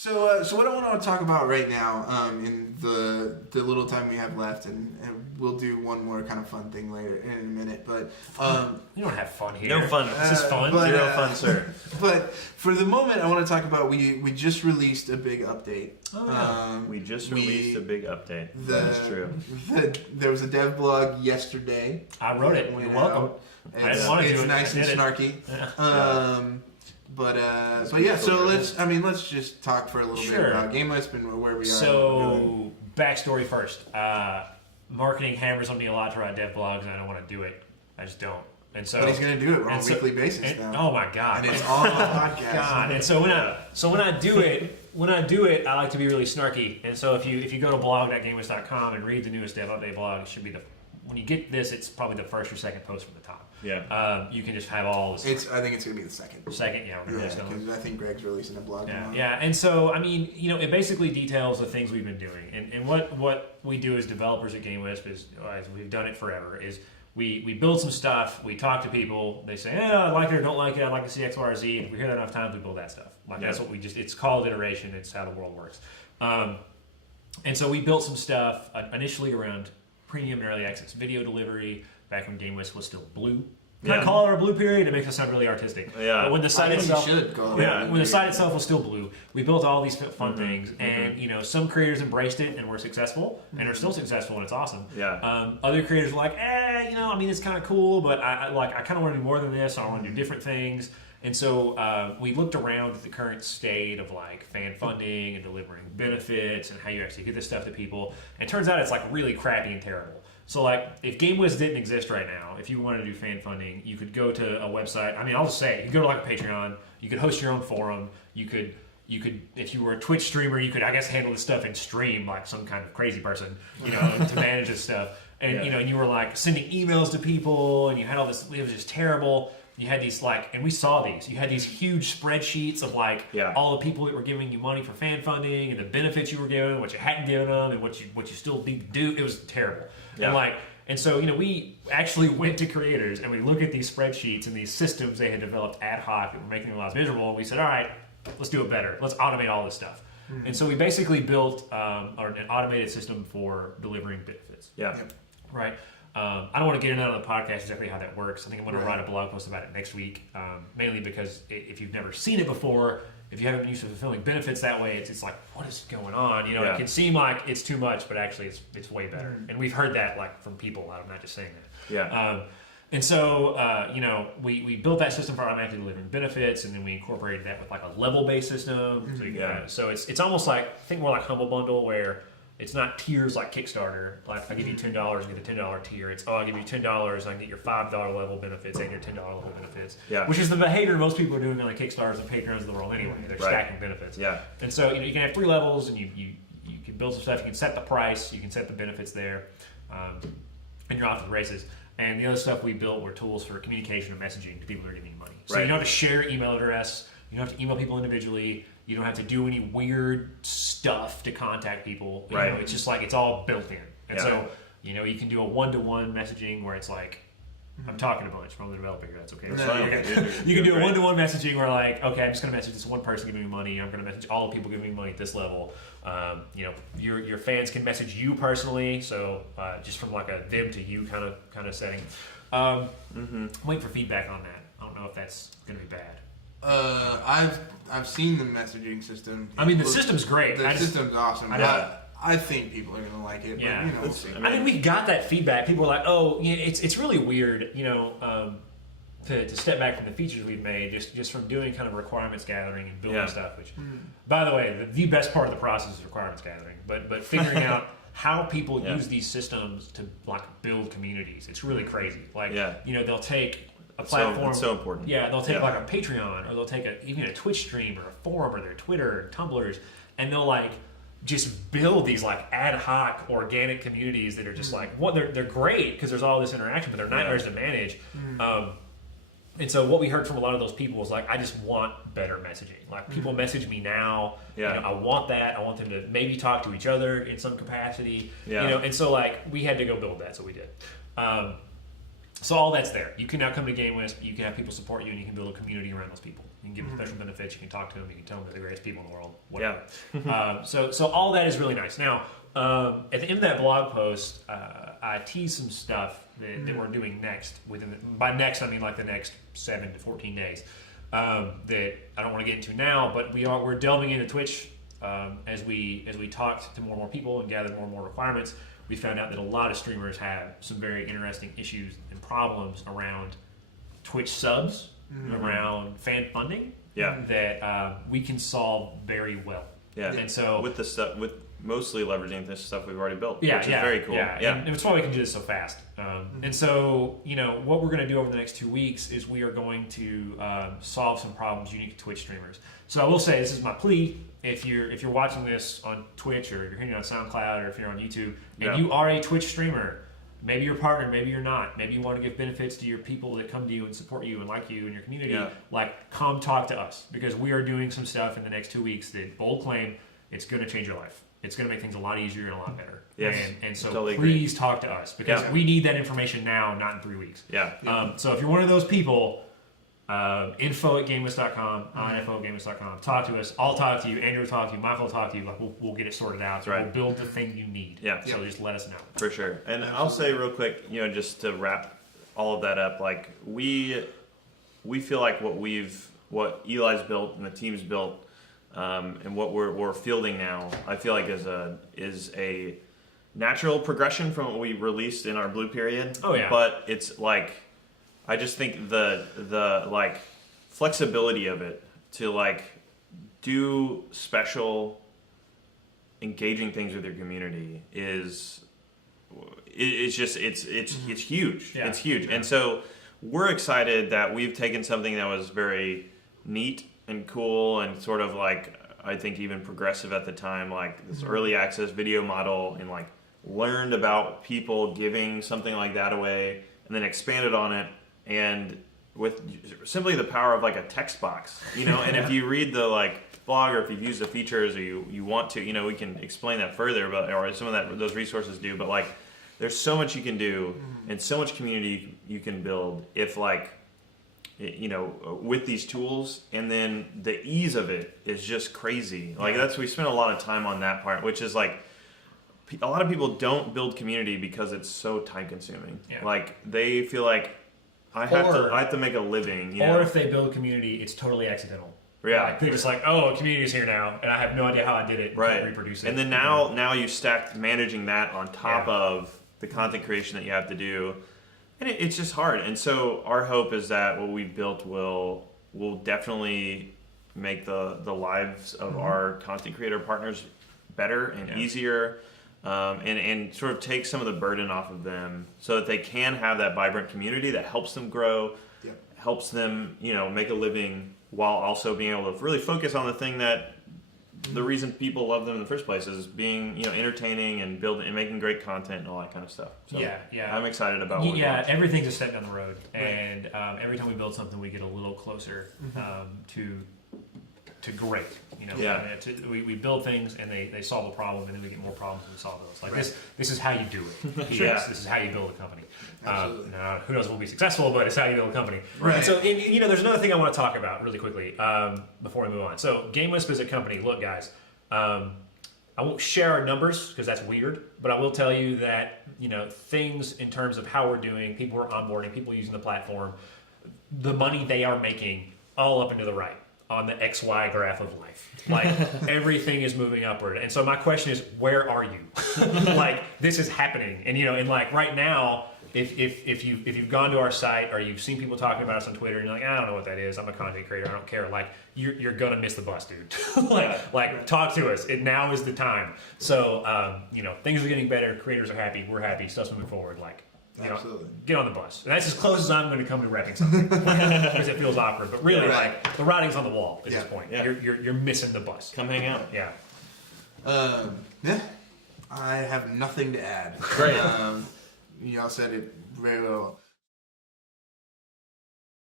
So what I want to talk about right now, in the little time we have left, and we'll do one more kind of fun thing later in a minute, but you don't have fun here. No fun. This is fun. Zero fun, sir. But for the moment, I want to talk about we just released a big update. Oh, yeah. We just released a big update. That is true. There was a dev blog yesterday. I wrote it. You're welcome. I didn't want to do it. It's nice and snarky. Yeah. But yeah, so let's just talk for a little bit about GameWisp and where we are. So, backstory first. Marketing hammers on me a lot to write dev blogs, and I don't want to do it. I just don't. And so, but he's going to do it on a weekly basis now. Oh my god! And it's all on podcast. God. And so when I do it, I like to be really snarky. And so if you go to blog.gamewisp.com and read the newest dev update blog, it should be when you get this, it's probably the first or second post from the top. Yeah. You can just have all this. I think it's going to be the second. Second, yeah. Because I think Greg's releasing a blog now. Yeah. And so, I mean, it basically details the things we've been doing. And what we do as developers at GameWisp is, as we've done it forever, is we build some stuff, we talk to people, they say, I like it or don't like it, I'd like to see X, Y, or Z. And if we hear that enough times, we build that stuff. That's what it's called iteration, it's how the world works. And so we built some stuff initially around premium and early access video delivery, back when GameWisp was still blue. Can I call it our blue period? It makes us sound really artistic. Yeah. But when the site itself, when the site itself was still blue, we built all these fun things, and some creators embraced it and were successful, and are still successful, and it's awesome. Yeah. Other creators were like, it's kind of cool, but I kind of want to do more than this. I want to do different things. And so we looked around at the current state of like fan funding and delivering benefits and how you actually get this stuff to people. And it turns out it's like really crappy and terrible. So like if GameWisp didn't exist right now, if you wanted to do fan funding, you could go to a website. I mean, I'll just say it. You could go to like a Patreon. You could host your own forum. You could if you were a Twitch streamer, you could I guess handle this stuff and stream like some kind of crazy person, to manage this stuff. And and you were like sending emails to people, and you had all this. It was just terrible. You had these and we saw these. You had these huge spreadsheets of all the people that were giving you money for fan funding and the benefits you were giving, what you hadn't given them, and what you still need to do. It was terrible. Yeah. And so we actually went to creators and we looked at these spreadsheets and these systems they had developed ad hoc that were making their lives miserable. And we said, all right, let's do it better. Let's automate all this stuff. Mm-hmm. And so we basically built an automated system for delivering benefits. Yeah. Right. I don't want to get into on the podcast exactly how that works. I think I'm going to write a blog post about it next week, mainly because if you've never seen it before, if you haven't been used to fulfilling benefits that way, it's like, what is going on? It can seem like it's too much, but actually it's way better. Mm-hmm. And we've heard that from people. I'm not just saying that. Yeah. And so, we built that system for automatically delivering benefits, and then we incorporated that with like a level-based system. Mm-hmm. So it's almost like, think more like Humble Bundle, where it's not tiers like Kickstarter. Like if I give you $10 and get the $10 tier, it's I give you $10 and I can get your $5 level benefits and your $10 level benefits. Yeah. Which is the behavior most people are doing on the Kickstarters and Patreons of the world anyway. They're stacking benefits. Yeah. And so you can have 3 levels, and you can build some stuff. You can set the price. You can set the benefits there, and you're off to the races. And the other stuff we built were tools for communication and messaging to people who are giving you money. So you don't have to share your email address. You don't have to email people individually. You don't have to do any weird stuff to contact people. It's just it's all built in. And so, you can do a one-to-one messaging where it's like, I'm talking a bunch from the developer here. That's okay. You can do a one-to-one messaging where okay, I'm just going to message this one person giving me money. I'm going to message all the people giving me money at this level. Your fans can message you personally. So just from like a them to you kind of setting. I'm waiting for feedback on that. I don't know if that's going to be bad. I've seen the messaging system. I mean, the system's great. The system's awesome. I think people are gonna like it. Yeah, but, we'll see. I mean, we got that feedback. People were like, it's really weird, to step back from the features we've made, just from doing kind of requirements gathering and building stuff. Which, by the way, the best part of the process is requirements gathering. But figuring out how people use these systems to build communities, it's really crazy. They'll take a platform. It's so important. Yeah, they'll take like a Patreon, or they'll take even a Twitch stream or a forum or their Twitter, Tumblrs, and they'll just build these ad hoc organic communities that are just they're great because there's all this interaction, but they're nightmares to manage. And so what we heard from a lot of those people was I just want better messaging. People message me now. I want that. I want them to maybe talk to each other in some capacity. And so we had to go build that, so we did. So all that's there. You can now come to GameWisp, you can have people support you, and you can build a community around those people. You can give them special benefits. You can talk to them. You can tell them they're the greatest people in the world. Whatever. So all that is really nice. Now, at the end of that blog post, I teased some stuff that we're doing next. By next, I mean like the next 7 to 14 days. That I don't want to get into now, but we're delving into Twitch as we talked to more and more people and gathered more and more requirements. We found out that a lot of streamers have some very interesting issues and problems around Twitch subs, around fan funding, that we can solve very well. Yeah, and so with mostly leveraging this stuff we've already built, which is yeah, very cool. Yeah. And it's why we can do this so fast. And so, what we're going to do over the next 2 weeks is we are going to solve some problems unique to Twitch streamers. So I will say, this is my plea. If you're watching this on Twitch, or if you're hearing it on SoundCloud, or if you're on YouTube, and you are a Twitch streamer, maybe you're a partner, maybe you're not, maybe you want to give benefits to your people that come to you and support you and like you in your community, come talk to us, because we are doing some stuff in the next 2 weeks that, bold claim, it's going to change your life. It's going to make things a lot easier and a lot better. Yes, and so totally please talk to us, because we need that information now, not in 3 weeks. So if you're one of those people, info@GameWisp.com, info@GameWisp.com. Talk to us. I'll talk to you. Andrew will talk to you. Michael will talk to you. Like, we'll get it sorted out. Right. We'll build the thing you need. So just let us know. For sure. And I'll say real quick, just to wrap all of that up, like we feel like what Eli's built and the team's built, and what we're fielding now, I feel like is a natural progression from what we released in our blue period. Oh yeah. But it's like, I just think the like flexibility of it to like do special engaging things with your community it's huge. Yeah. It's huge. And so we're excited that we've taken something that was very neat and cool and sort of like, I think even progressive at the time, like this early access video model, and like learned about people giving something like that away, and then expanded on it, and with simply the power of like a text box, and if you read the like blog, or if you've used the features, or you want to, we can explain that further, but or some of those resources do, but like there's so much you can do and so much community you can build if like, with these tools, and then the ease of it is just crazy. Like we spent a lot of time on that part, which is like, a lot of people don't build community because it's so time consuming. Like they feel like I have to make a living. Or if they build community, it's totally accidental. Like they're just like, oh, a community is here now, and I have no idea how I did it. Can't reproduce it. And then now you stack managing that on top of the content creation that you have to do. And it's just hard. And so our hope is that what we've built will definitely make the lives of our content creator partners better and easier, and sort of take some of the burden off of them, so that they can have that vibrant community that helps them grow, helps them make a living, while also being able to really focus on the thing that the reason people love them in the first place is being entertaining and building and making great content and all that kind of stuff. So I'm excited about what everything's a step down the road, and every time we build something, we get a little closer to great. We build things and they solve a problem, and then we get more problems and we solve those. Like this is how you do it. This is how you build a company. Now, who knows if we'll be successful, but it's how you build a company. And so, there's another thing I want to talk about really quickly before we move on. So, GameWisp is a company. Look, guys, I won't share our numbers because that's weird, but I will tell you that things in terms of how we're doing, people are onboarding, people using the platform, the money they are making, all up and to the right on the XY graph of life. Like everything is moving upward. And so my question is, where are you? Like this is happening. And and like right now, if you've gone to our site, or you've seen people talking about us on Twitter, and you're like, I don't know what that is, I'm a content creator, I don't care, like you're gonna miss the bus, dude. like talk to us. Now is the time. So things are getting better, creators are happy, we're happy, stuff's moving forward, like get on the bus. And that's as close as I'm going to come to wrapping something, because it feels awkward. But really, like the writing's on the wall at this point. You're missing the bus. Come hang out. I have nothing to add. Great. Y'all said it very well.